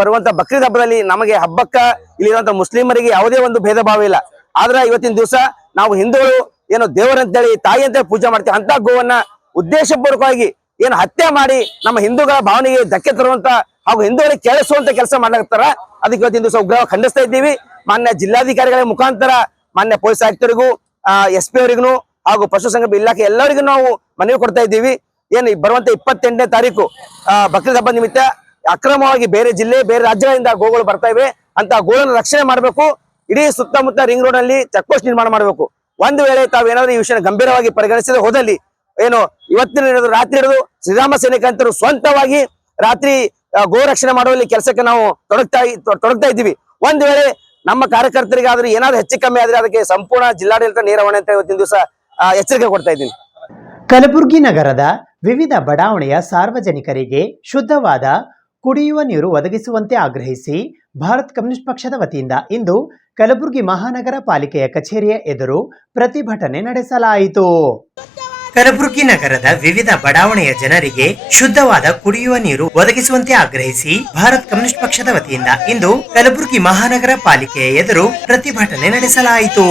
ಬರುವಂತ ಬಕ್ರೀದ್ ಹಬ್ಬದಲ್ಲಿ ನಮಗೆ ಹಬ್ಬಕ್ಕ ಇಲ್ಲಿರುವಂತ ಮುಸ್ಲಿಮರಿಗೆ ಯಾವುದೇ ಒಂದು ಭೇದ ಭಾವ ಇಲ್ಲ. ಆದ್ರೆ ಇವತ್ತಿನ ದಿವಸ ನಾವು ಹಿಂದೂಗಳು ಏನು ದೇವರಂತೇಳಿ ತಾಯಿ ಅಂತೇಳಿ ಪೂಜೆ ಮಾಡ್ತೀವಿ, ಅಂತ ಗೋವನ್ನ ಉದ್ದೇಶಪೂರ್ವಕವಾಗಿ ಏನು ಹತ್ಯೆ ಮಾಡಿ ನಮ್ಮ ಹಿಂದೂಗಳ ಭಾವನೆಗೆ ಧಕ್ಕೆ ತರುವಂತ ಹಾಗೂ ಹಿಂದೂಗಳಿಗೆ ಕೇಳಿಸುವಂತ ಕೆಲಸ ಮಾಡ್ಲಾಗ್ತಾರ. ಅದಕ್ಕೆ ಇವತ್ತಿನ ದಿವಸ ಉಗ್ರವಾಗಿ ಖಂಡಿಸ್ತಾ ಇದ್ದೀವಿ. ಮಾನ್ಯ ಜಿಲ್ಲಾಧಿಕಾರಿಗಳ ಮುಖಾಂತರ ಮಾನ್ಯ ಪೊಲೀಸ್ ಆಯುಕ್ತರಿಗೂ SP ಅವರಿಗೂ ಹಾಗೂ ಪಶುಸಂಗೋಪನಾ ಇಲಾಖೆ ಎಲ್ಲರಿಗೂ ನಾವು ಮನವಿ ಕೊಡ್ತಾ ಇದ್ದೀವಿ. ಏನು ಬರುವಂತ 28ನೇ ತಾರೀಕು ಬಕ್ರೀದ್ ಹಬ್ಬ ನಿಮಿತ್ತ ಅಕ್ರಮವಾಗಿ ಬೇರೆ ಜಿಲ್ಲೆ ಬೇರೆ ರಾಜ್ಯಗಳಿಂದ ಗೋಗಳು ಬರ್ತಾ ಇವೆ. ಅಂತ ಗೋಗಳನ್ನು ರಕ್ಷಣೆ ಮಾಡಬೇಕು. ಇಡೀ ಸುತ್ತಮುತ್ತ ರಿಂಗ್ ರೋಡ್ ಅಲ್ಲಿ ಚೆಕ್ ಪೋಸ್ಟ್ ನಿರ್ಮಾಣ ಮಾಡಬೇಕು. ಒಂದು ವೇಳೆ ತಾವೇನಾದ್ರೂ ಈ ವಿಷಯ ಗಂಭೀರವಾಗಿ ಪರಿಗಣಿಸಿದ ಹೋದಲ್ಲಿ ಏನು ಇವತ್ತಿನ ಹಿಡಿದು ರಾತ್ರಿ ಹಿಡಿದು ಶ್ರೀರಾಮ ಸೇನೆಕಂತರು ಸ್ವಂತವಾಗಿ ರಾತ್ರಿ ಗೋ ರಕ್ಷಣೆ ಮಾಡುವಲ್ಲಿ ಕೆಲಸಕ್ಕೆ ನಾವು ತೊಡಗ್ತಾ ಇದ್ದೀವಿ. ಒಂದು ವೇಳೆ ನಮ್ಮ ಕಾರ್ಯಕರ್ತರಿಗಾದ್ರೂ ಏನಾದ್ರು ಹೆಚ್ಚು ಕಮ್ಮಿ ಆದ್ರೆ ಅದಕ್ಕೆ ಸಂಪೂರ್ಣ ಜಿಲ್ಲಾಡಳಿತ ನೇರ ಹೊಣೆ ಅಂತ ಇವತ್ತಿನ ದಿವಸ ಎಚ್ಚರಿಕೆ ಕೊಡ್ತಾ ಇದ್ದೀನಿ. ಕಲಬುರಗಿ ನಗರದ ವಿವಿಧ ಬಡಾವಣೆಯ ಸಾರ್ವಜನಿಕರಿಗೆ ಶುದ್ಧವಾದ ಕುಡಿಯುವ ನೀರು ಒದಗಿಸುವಂತೆ ಆಗ್ರಹಿಸಿ ಭಾರತ್ ಕಮ್ಯುನಿಸ್ಟ್ ಪಕ್ಷದ ವತಿಯಿಂದ ಇಂದು ಕಲಬುರಗಿ ಮಹಾನಗರ ಪಾಲಿಕೆಯ ಕಚೇರಿಯ ಎದುರು ಪ್ರತಿಭಟನೆ ನಡೆಸಲಾಯಿತು. ಕಲಬುರಗಿ ನಗರದ ವಿವಿಧ ಬಡಾವಣೆಯ ಜನರಿಗೆ ಶುದ್ಧವಾದ ಕುಡಿಯುವ ನೀರು ಒದಗಿಸುವಂತೆ ಆಗ್ರಹಿಸಿ ಭಾರತ್ ಕಮ್ಯುನಿಸ್ಟ್ ಪಕ್ಷದ ವತಿಯಿಂದ ಇಂದು ಕಲಬುರಗಿ ಮಹಾನಗರ ಪಾಲಿಕೆಯ ಎದುರು ಪ್ರತಿಭಟನೆ ನಡೆಸಲಾಯಿತು.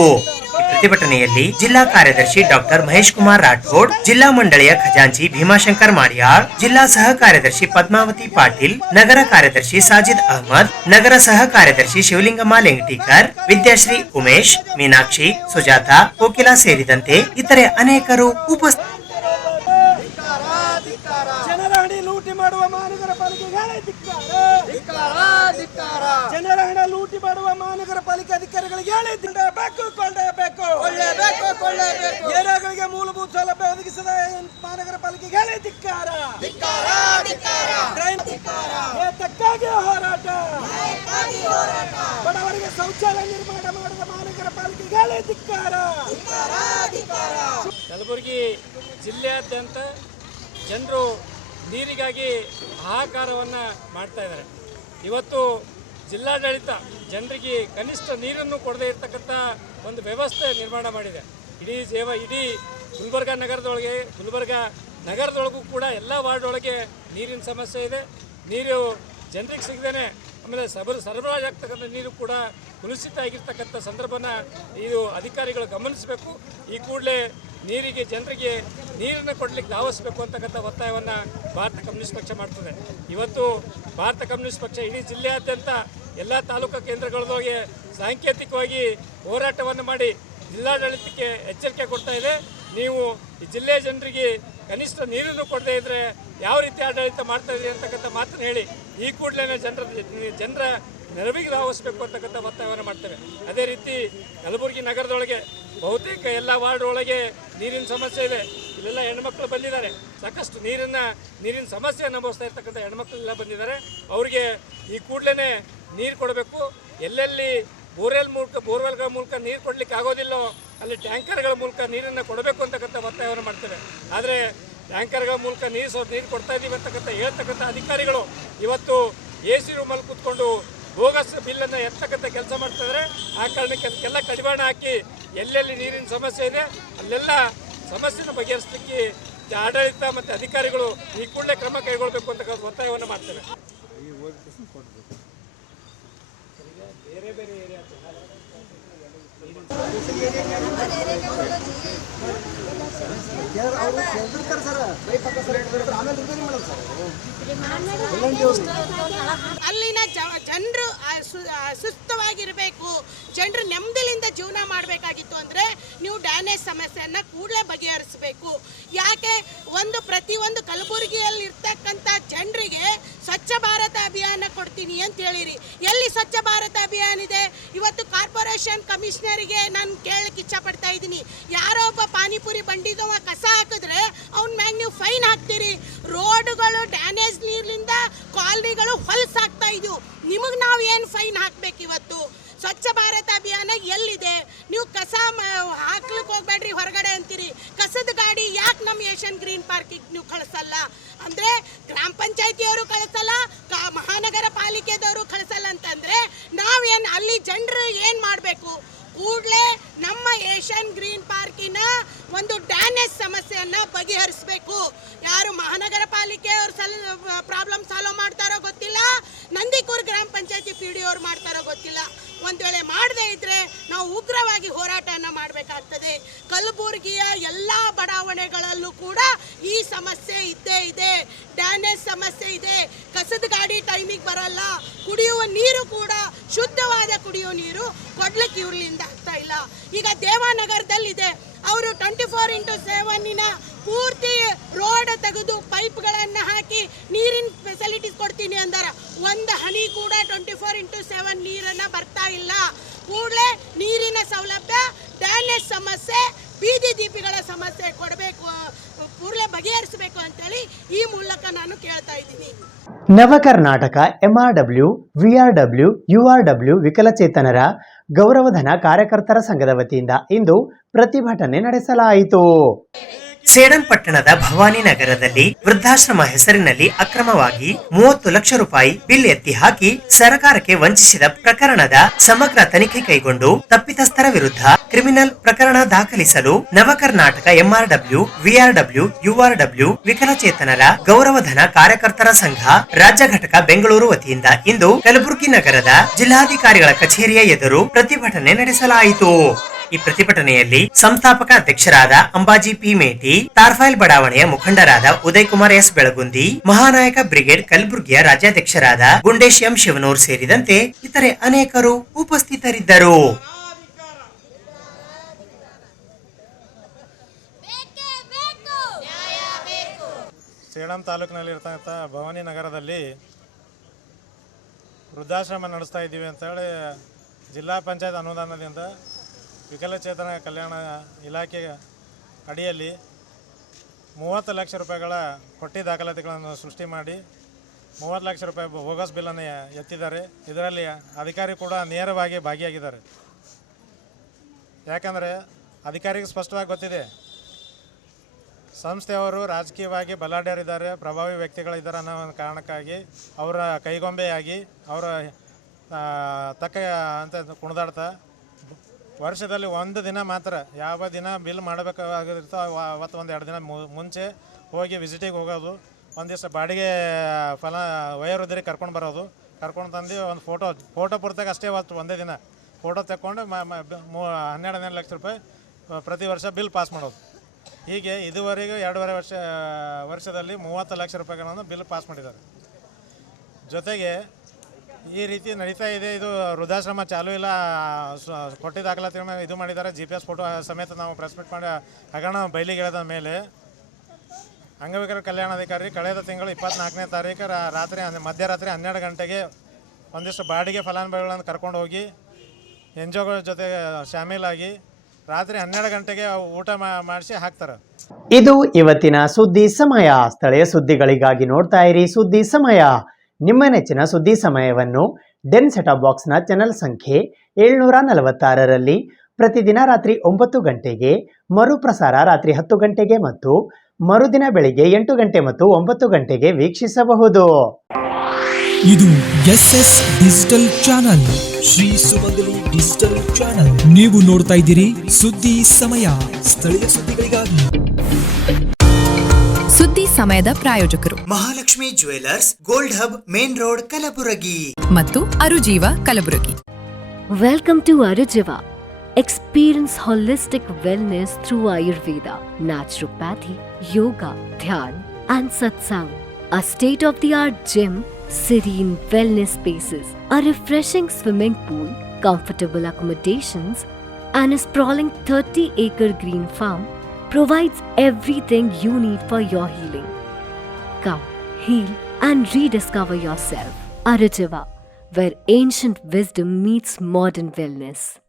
ಈ ಪ್ರತಿಭಟನೆಯಲ್ಲಿ ಜಿಲ್ಲಾ ಕಾರ್ಯದರ್ಶಿ ಡಾಕ್ಟರ್ ಮಹೇಶ್ ಕುಮಾರ್ ರಾಠೋಡ್, ಜಿಲ್ಲಾ ಮಂಡಳಿಯ ಖಜಾಂಚಿ ಭೀಮಾಶಂಕರ್ ಮಾಡಿಯಾಳ್, ಜಿಲ್ಲಾ ಸಹ ಕಾರ್ಯದರ್ಶಿ ಪದ್ಮಾವತಿ ಪಾಟೀಲ್, ನಗರ ಕಾರ್ಯದರ್ಶಿ ಸಾಜಿದ್ ಅಹಮದ್, ನಗರ ಸಹ ಕಾರ್ಯದರ್ಶಿ ಶಿವಲಿಂಗಮ್ಮ ಲೆಂಗಟಿಕರ್, ವಿದ್ಯಾಶ್ರೀ ಉಮೇಶ್, ಮೀನಾಕ್ಷಿ, ಸುಜಾತಾ, ಕೋಕಿಲಾ ಸೇರಿದಂತೆ ಇತರೆ ಅನೇಕರು ಉಪಸ್ಥಿತರಿದ್ದರು. ಜನರ ಹಣ ಲೂಟಿ ಮಾಡುವ ಮಹಾನಗರ ಪಾಲಿಕೆ ಅಧಿಕಾರಿಗಳಿಗೆ ಏರಿಯಾಗಳಿಗೆ ಮೂಲಭೂತ ಸೌಲಭ್ಯ ಒದಗಿಸದ ಮಹಾನಗರ ಪಾಲಿಕೆಗೆ ಧಿಕ್ಕಾರ. ತಕ್ಕಾಗಿ ಹೋರಾಟ. ಬಡವರಿಗೆ ಶೌಚಾಲಯ ನಿರ್ಮಾಣ ಮಾಡಿದ ಮಹಾನಗರ ಪಾಲಿಕೆಗೆ ಧಿಕ್ಕಾರ. ಕಲಬುರಗಿ ಜಿಲ್ಲೆಯಾದ್ಯಂತ ಜನರು ನೀರಿಗಾಗಿ ಹಾಹಾಕಾರವನ್ನು ಮಾಡ್ತಾ ಇದ್ದಾರೆ. ಇವತ್ತು ಜಿಲ್ಲಾಡಳಿತ ಜನರಿಗೆ ಕನಿಷ್ಠ ನೀರನ್ನು ಕೊಡದೇ ಇರತಕ್ಕಂಥ ಒಂದು ವ್ಯವಸ್ಥೆ ನಿರ್ಮಾಣ ಮಾಡಿದೆ. ಇಡೀ ಗುಲ್ಬರ್ಗ ನಗರದೊಳಗೂ ಕೂಡ ಎಲ್ಲ ವಾರ್ಡ್ ಒಳಗೆ ನೀರಿನ ಸಮಸ್ಯೆ ಇದೆ. ನೀರು ಜನರಿಗೆ ಸಿಗದೇನೆ ಆಮೇಲೆ ಸರಬರಾಜು ಆಗ್ತಕ್ಕಂಥ ನೀರು ಕೂಡ ಕುಲುಷಿತ ಆಗಿರ್ತಕ್ಕಂಥ ಸಂದರ್ಭನ ಇದು ಅಧಿಕಾರಿಗಳು ಗಮನಿಸಬೇಕು. ಈ ಕೂಡಲೇ ಜನರಿಗೆ ನೀರನ್ನು ಕೊಡಲಿಕ್ಕೆ ಧಾವಿಸಬೇಕು ಅಂತಕ್ಕಂಥ ಒತ್ತಾಯವನ್ನು ಭಾರತ ಕಮ್ಯುನಿಸ್ಟ್ ಪಕ್ಷ ಮಾಡ್ತದೆ. ಇವತ್ತು ಭಾರತ ಕಮ್ಯುನಿಸ್ಟ್ ಪಕ್ಷ ಇಡೀ ಜಿಲ್ಲೆಯಾದ್ಯಂತ ಎಲ್ಲ ತಾಲೂಕು ಕೇಂದ್ರಗಳೊಳಗೆ ಸಾಂಕೇತಿಕವಾಗಿ ಹೋರಾಟವನ್ನು ಮಾಡಿ ಜಿಲ್ಲಾಡಳಿತಕ್ಕೆ ಎಚ್ಚರಿಕೆ ಕೊಡ್ತಾ ಇದೆ. ನೀವು ಈ ಜಿಲ್ಲೆಯ ಜನರಿಗೆ ಕನಿಷ್ಠ ನೀರನ್ನು ಕೊಡದೇ ಇದ್ದರೆ ಯಾವ ರೀತಿ ಆಡಳಿತ ಮಾಡ್ತಾ ಇದ್ದೀರಿ ಅಂತಕ್ಕಂಥ ಮಾತನ್ನು ಹೇಳಿ ಈ ಕೂಡಲೇ ಜನರ ನೆರವಿಗೆ ಧಾವಿಸಬೇಕು ಅಂತಕ್ಕಂಥ ಒತ್ತಾಯವನ್ನು ಮಾಡ್ತೇವೆ. ಅದೇ ರೀತಿ ಕಲಬುರಗಿ ನಗರದೊಳಗೆ ಬಹುತೇಕ ಎಲ್ಲ ವಾರ್ಡ್ ಒಳಗೆ ನೀರಿನ ಸಮಸ್ಯೆ ಇದೆ. ಇಲ್ಲೆಲ್ಲ ಹೆಣ್ಮಕ್ಳು ಬಂದಿದ್ದಾರೆ, ಸಾಕಷ್ಟು ನೀರಿನ ಸಮಸ್ಯೆ ಅನುಭವಿಸ್ತಾ ಇರ್ತಕ್ಕಂಥ ಹೆಣ್ಮಕ್ಳೆಲ್ಲ ಬಂದಿದ್ದಾರೆ. ಅವರಿಗೆ ಈ ಕೂಡಲೇ ನೀರು ಕೊಡಬೇಕು. ಎಲ್ಲೆಲ್ಲಿ ಬೋರ್ವೆಲ್ಗಳ ಮೂಲಕ ನೀರು ಕೊಡಲಿಕ್ಕೆ ಆಗೋದಿಲ್ಲೋ ಅಲ್ಲಿ ಟ್ಯಾಂಕರ್ಗಳ ಮೂಲಕ ನೀರನ್ನು ಕೊಡಬೇಕು ಅಂತಕ್ಕಂಥ ಒತ್ತಾಯವನ್ನು ಮಾಡ್ತೇವೆ. ಆದರೆ ಟ್ಯಾಂಕರ್ಗಳ ಮೂಲಕ ನೀರು ಕೊಡ್ತಾ ಇದ್ದೀವಿ ಅಂತಕ್ಕಂಥ ಹೇಳ್ತಕ್ಕಂಥ ಅಧಿಕಾರಿಗಳು ಇವತ್ತು AC ರೂಮಲ್ಲಿ ಕೂತ್ಕೊಂಡು ಬೋಗಸ್ ಬಿಲ್ಲನ್ನು ಎತ್ತಕ್ಕಂಥ ಕೆಲಸ ಮಾಡ್ತಿದ್ದಾರೆ. ಆ ಕಾರಣಕ್ಕೆ ಅದಕ್ಕೆಲ್ಲ ಕಡಿವಾಣ ಹಾಕಿ ಎಲ್ಲೆಲ್ಲಿ ನೀರಿನ ಸಮಸ್ಯೆ ಇದೆ ಅಲ್ಲೆಲ್ಲ ಸಮಸ್ಯೆನ ಬಗೆಹರಿಸಲಿಕ್ಕೆ ಆಡಳಿತ ಮತ್ತು ಅಧಿಕಾರಿಗಳು ಈ ಕೂಡಲೇ ಕ್ರಮ ಕೈಗೊಳ್ಳಬೇಕು ಅಂತಕ್ಕಂಥ ಒತ್ತಾಯವನ್ನು ಮಾಡ್ತೇವೆ. ಬೇರೆ ಏರಿಯಾ ಅಲ್ಲಿನ ಜನರು ಸುಸ್ಥವಾಗಿರಬೇಕು, ಜನರು ನೆಮ್ಮದಿಯಿಂದ ಜೀವನ ಮಾಡಬೇಕಾಗಿತ್ತು ಅಂದರೆ ನೀವು ಡ್ಯಾನೇಜ್ ಸಮಸ್ಯೆಯನ್ನು ಕೂಡಲೇ ಬಗೆಹರಿಸಬೇಕು. ಯಾಕೆ ಪ್ರತಿಯೊಂದು ಕಲಬುರಗಿಯಲ್ಲಿ ಇರ್ತಕ್ಕಂಥ ಜನರಿಗೆ ಸ್ವಚ್ಛ ಭಾರತ ಅಭಿಯಾನ ಕೊಡ್ತೀನಿ ಅಂತ ಹೇಳಿರಿ. ಎಲ್ಲಿ ಸ್ವಚ್ಛ ಭಾರತ ಅಭಿಯಾನ ಇದೆ? ಇವತ್ತು ಕಾರ್ಪೊರೇಷನ್ ಕಮಿಷನರಿಗೆ ನಾನು ಕೇಳಕ್ಕೆ ಇಚ್ಛಪಡ್ತಾ ಇದ್ದೀನಿ, ಯಾರೋ ಒಬ್ಬ ಪಾನಿಪುರಿ ಬಂಡಿದವ ಕಸ ಹಾಕಿದ್ರೆ ಅವ್ನ ಮ್ಯಾಗ ನೀವು ಫೈನ್ ಹಾಕ್ತೀರಿ. ರೋಡ್ಗಳು ಡ್ಯಾನೇಜ್ ನೀರಿನಿಂದ ಕಾಲನಿಗಳು ಹೊಲಸಾಗ್ತಾ ಇದ್ವು, ನಿಮಗೆ ನಾವು ಏನು ಫೈನ್ ಹಾಕ್ಬೇಕು? ಇವತ್ತು ಸ್ವಚ್ಛ ಭಾರತ ಅಭಿಯಾನ ಎಲ್ಲಿದೆ? ನೀವು ಕಸ ಹಾಕ್ಲಿಕ್ಕೆ ಹೋಗ್ಬೇಡ್ರಿ ಹೊರಗಡೆ ಅಂತೀರಿ. ಕಸದ ಗಾಡಿ ಯಾಕೆ ನಮ್ಮ ಏಷ್ಯನ್ ಗ್ರೀನ್ ಪಾರ್ಕಿಗೆ ನೀವು ಕಳಿಸಲ್ಲ? ಅಂದರೆ ಗ್ರಾಮ ಪಂಚಾಯತಿಯವರು ಕಳಿಸಲ್ಲ, ಮಹಾನಗರ ಪಾಲಿಕೆದವರು ಕಳಿಸಲ್ಲ ಅಂತಂದರೆ ನಾವೇನು ಅಲ್ಲಿ ಜನರು ಏನು ಮಾಡಬೇಕು? ಕೂಡಲೇ ನಮ್ಮ ಏಷ್ಯನ್ ಗ್ರೀನ್ ಪಾರ್ಕಿನ ಒಂದು ಡ್ಯಾನೇಜ್ ಸಮಸ್ಯೆಯನ್ನು ಬಗೆಹರಿಸಬೇಕು. ಯಾರು ಮಹಾನಗರ ಪಾಲಿಕೆ ಅವ್ರು ಪ್ರಾಬ್ಲಮ್ ಸಾಲ್ವ್ ಮಾಡ್ತಾರೋ ಗೊತ್ತಿಲ್ಲ, ನಂದಿಕೂರು ಗ್ರಾಮ ಪಂಚಾಯತಿ PDO ಅವ್ರು ಮಾಡ್ತಾರೋ ಗೊತ್ತಿಲ್ಲ. ಒಂದು ವೇಳೆ ಮಾಡದೇ ಇದ್ದರೆ ನಾವು ಉಗ್ರವಾಗಿ ಹೋರಾಟವನ್ನು ಮಾಡಬೇಕಾಗ್ತದೆ. ಕಲಬುರಗಿಯ ಎಲ್ಲ ಬಡಾವಣೆಗಳಲ್ಲೂ ಕೂಡ ಈ ಸಮಸ್ಯೆ ಇದ್ದೇ ಇದೆ, ಡ್ಯಾನೇಜ್ ಸಮಸ್ಯೆ ಇದೆ. ಕಸದ ಗಾಡಿ ಟೈಮಿಗೆ ಬರಲ್ಲ, ಕುಡಿಯುವ ನೀರು ಕೂಡ ಶುದ್ಧವಾದ ಕುಡಿಯುವ ನೀರು ಕೊಡ್ಲಿಕ್ಕೆ ಇವ್ರಲಿಂದ ಆಗ್ತಾ ಇಲ್ಲ. ಈಗ ದೇವಾನಗರದಲ್ಲಿದೆ, ಅವರು 24x7 ಪೂರ್ತಿ ರೋಡ್ ತೆಗೆದು ಪೈಪ್ಗಳನ್ನು ಹಾಕಿ ನೀರಿನ ಫೆಸಿಲಿಟೀಸ್ ಕೊಡ್ತೀನಿ ಅಂದಾರ. ಒಂದು ಹನಿ ಕೂಡ 24x7 ನೀರನ್ನು ಬರ್ತಾ ಇಲ್ಲ. ಕೂಡಲೇ ನೀರಿನ ಸೌಲಭ್ಯ, ಡ್ಯಾನೇಜ್ ಸಮಸ್ಯೆ, ಬೀದಿ ದೀಪಿಗಳ ಸಮಸ್ಯೆ ಕೊಡಬೇಕು, ಕೂಡಲೇ ಬಗೆಹರಿಸಬೇಕು ಅಂತೇಳಿ ಈ ಮೂಲಕ ನಾನು ಕೇಳ್ತಾ ಇದ್ದೀನಿ. ನವ ಕರ್ನಾಟಕ MRW, VRW, URW ವಿಕಲಚೇತನರ ಗೌರವಧನ ಕಾರ್ಯಕರ್ತರ ಸಂಘದ ವತಿಯಿಂದ ಇಂದು ಪ್ರತಿಭಟನೆ ನಡೆಸಲಾಯಿತು. ಸೇಡಂ ಪಟ್ಟಣದ ಭವಾನಿ ನಗರದಲ್ಲಿ ವೃದ್ಧಾಶ್ರಮ ಹೆಸರಿನಲ್ಲಿ ಅಕ್ರಮವಾಗಿ 30 ಲಕ್ಷ ರೂಪಾಯಿ ಬಿಲ್ ಎತ್ತಿ ಹಾಕಿ ಸರ್ಕಾರಕ್ಕೆ ವಂಚಿಸಿದ ಪ್ರಕರಣದ ಸಮಗ್ರ ತನಿಖೆ ಕೈಗೊಂಡು ತಪ್ಪಿತಸ್ಥರ ವಿರುದ್ಧ ಕ್ರಿಮಿನಲ್ ಪ್ರಕರಣ ದಾಖಲಿಸಲು ನವ ಕರ್ನಾಟಕ MRW, VRW, URW ವಿಕಲಚೇತನರ ಗೌರವಧನ ಕಾರ್ಯಕರ್ತರ ಸಂಘ ರಾಜ್ಯ ಘಟಕ ಬೆಂಗಳೂರು ವತಿಯಿಂದ ಇಂದು ಕಲಬುರಗಿ ನಗರದ ಜಿಲ್ಲಾಧಿಕಾರಿಗಳ ಕಚೇರಿಯ ಎದುರು ಪ್ರತಿಭಟನೆ ನಡೆಸಲಾಯಿತು. ಈ ಪ್ರತಿಭಟನೆಯಲ್ಲಿ ಸಂಸ್ಥಾಪಕ ಅಧ್ಯಕ್ಷರಾದ ಅಂಬಾಜಿ ಪಿ ಮೇಟಿ, ತಾರ್ಫೈಲ್ ಬಡಾವಣೆಯ ಮುಖಂಡರಾದ ಉದಯ್ ಕುಮಾರ್ ಎಸ್ ಬೆಳಗುಂದಿ, ಮಹಾನಾಯಕ ಬ್ರಿಗೇಡ್ ಕಲಬುರಗಿಯ ರಾಜ್ಯಾಧ್ಯಕ್ಷರಾದ ಗುಂಡೇಶ್ ಎಂ ಶಿವನೂರ್ ಸೇರಿದಂತೆ ಇತರೆ ಅನೇಕರು ಉಪಸ್ಥಿತರಿದ್ದರು. ಸೇಡಂ ತಾಲೂಕಿನಲ್ಲಿ ಇರ್ತಕ್ಕಂಥ ಭವಾನಿ ನಗರದಲ್ಲಿ ವೃದ್ಧಾಶ್ರಮ ನಡೆಸ್ತಾ ಇದ್ದೀವಿ ಅಂತೇಳಿ ಜಿಲ್ಲಾ ಪಂಚಾಯತ್ ಅನುದಾನದಿಂದ ವಿಕಲಚೇತನ ಕಲ್ಯಾಣ ಇಲಾಖೆ ಅಡಿಯಲ್ಲಿ 30 ಲಕ್ಷ ರೂಪಾಯಿಗಳ ಪಟ್ಟಿ ದಾಖಲಾತಿಗಳನ್ನು ಸೃಷ್ಟಿ ಮಾಡಿ 30 ಲಕ್ಷ ರೂಪಾಯಿ ಬೋಗಸ್ ಬಿಲ್ಲನ್ನು ಎತ್ತಿದ್ದಾರೆ. ಇದರಲ್ಲಿ ಅಧಿಕಾರಿ ಕೂಡ ನೇರವಾಗಿ ಭಾಗಿಯಾಗಿದ್ದಾರೆ. ಯಾಕಂದರೆ ಅಧಿಕಾರಿಗೆ ಸ್ಪಷ್ಟವಾಗಿ ಗೊತ್ತಿದೆ, ಸಂಸ್ಥೆಯವರು ರಾಜಕೀಯವಾಗಿ ಬಲಾಢ್ಯರಿದ್ದಾರೆ, ಪ್ರಭಾವಿ ವ್ಯಕ್ತಿಗಳಿದ್ದಾರೆ ಅನ್ನೋ ಒಂದು ಕಾರಣಕ್ಕಾಗಿ ಅವರ ಕೈಗೊಂಬೆಯಾಗಿ ಅವರ ತಕ್ಕ ಅಂತ ಕುಣಿದಾಡ್ತಾ ವರ್ಷದಲ್ಲಿ ಒಂದು ದಿನ ಮಾತ್ರ, ಯಾವ ದಿನ ಬಿಲ್ ಮಾಡಬೇಕಾಗಿರ್ತೋ ಅವತ್ತು 1-2 ದಿನ ಮುಂಚೆ ಹೋಗಿ ವಿಸಿಟಿಗೆ ಹೋಗೋದು, ಒಂದು ದಿವಸ ಬಾಡಿಗೆ ವಯೋವೃದ್ಧರಿಗೆ ಕರ್ಕೊಂಡು ಬರೋದು, ಕರ್ಕೊಂಡು ತಂದು ಒಂದು ಫೋಟೋ ಪುರ್ತಕ್ಕೆ ಅಷ್ಟೇ ಒಂದೇ ದಿನ ಫೋಟೋ ತಗೊಂಡು 12 ಲಕ್ಷ ರೂಪಾಯಿ ಪ್ರತಿ ವರ್ಷ ಬಿಲ್ ಪಾಸ್ ಮಾಡೋದು. ಹೀಗೆ ಇದುವರೆಗೂ 2.5 ವರ್ಷದಲ್ಲಿ 30 ಲಕ್ಷ ರೂಪಾಯಿಗಳನ್ನು ಬಿಲ್ ಪಾಸ್ ಮಾಡಿದ್ದಾರೆ. ಜೊತೆಗೆ ಈ ರೀತಿ ನಡೀತಾ ಇದೆ. ಇದು ವೃದ್ಧಾಶ್ರಮ ಚಾಲೂ ಇಲ್ಲ, ಕೊಟ್ಟಿ ದಾಖಲಾತಿಗಳನ್ನ ಇದು ಮಾಡಿದ್ದಾರೆ. GPS ಫೋಟೋ ಸಮೇತ ನಾವು ಪ್ರೆಸ್ ಮೀಟ್ ಮಾಡಿ ಹಗರಣ ಬಯಲಿಗೆ ಎಳೆದ ಮೇಲೆ ಅಂಗವಿಕಲ ಕಲ್ಯಾಣಾಧಿಕಾರಿ ಕಳೆದ ತಿಂಗಳು 24ನೇ ತಾರೀಕು ಮಧ್ಯರಾತ್ರಿ 12 ಗಂಟೆಗೆ ಒಂದಿಷ್ಟು ಬಾಡಿಗೆ ಫಲಾನುಭವಿಗಳನ್ನು ಕರ್ಕೊಂಡು ಹೋಗಿ NGOಗಳ ಜೊತೆ ಶಾಮೀಲಾಗಿ ರಾತ್ರಿ 12 ಗಂಟೆಗೆ ಊಟ ಮಾಡಿಸಿ ಹಾಕ್ತಾರೆ. ಇದು ಇವತ್ತಿನ ಸುದ್ದಿ ಸಮಯ. ಸ್ಥಳೀಯ ಸುದ್ದಿಗಳಿಗಾಗಿ ನೋಡ್ತಾ ಇರಿ ಸುದ್ದಿ ಸಮಯ. ನಿಮ್ಮ ನೆಚ್ಚಿನ ಸುದ್ದಿ ಸಮಯವನ್ನು ಡೆನ್ ಸೆಟಪ್ ಬಾಕ್ಸ್ನ ಚಾನೆಲ್ ಸಂಖ್ಯೆ 746ರಲ್ಲಿ ಪ್ರತಿದಿನ ರಾತ್ರಿ 9 ಗಂಟೆಗೆ, ಮರುಪ್ರಸಾರ ರಾತ್ರಿ 10 ಗಂಟೆಗೆ ಮತ್ತು ಮರುದಿನ ಬೆಳಿಗ್ಗೆ 8 ಗಂಟೆ ಮತ್ತು 9 ಗಂಟೆಗೆ ವೀಕ್ಷಿಸಬಹುದು. ಇದು SS ಡಿಜಿಟಲ್ ಚಾನಲ್, ಶ್ರೀ ಸುಮಂಗಲಿ ಡಿಜಿಟಲ್ ಚಾನಲ್. ನೀವು ನೋಡ್ತಾ ಇದ್ದೀರಿ ಸುದ್ದಿ ಸಮಯ, ಸ್ಥಳೀಯ ಸುದ್ದಿಗಳಿಗಾಗಿ. ಸುದ್ದಿ ಸಮಯದ ಪ್ರಾಯೋಜಕರು Mahalakshmi jewellers, gold hub, main road, Kalaburagi ಮತ್ತು ಅರುಜೀವ Kalaburagi. Welcome to Arujiva. Experience holistic wellness through Ayurveda, naturopathy, yoga, dhyan, and satsang. A state-of-the-art gym, serene wellness spaces, a refreshing swimming pool, comfortable accommodations, and a sprawling 30-acre green farm provides everything you need for your healing. Come, heal, and rediscover yourself. Arajiva, where ancient wisdom meets modern wellness.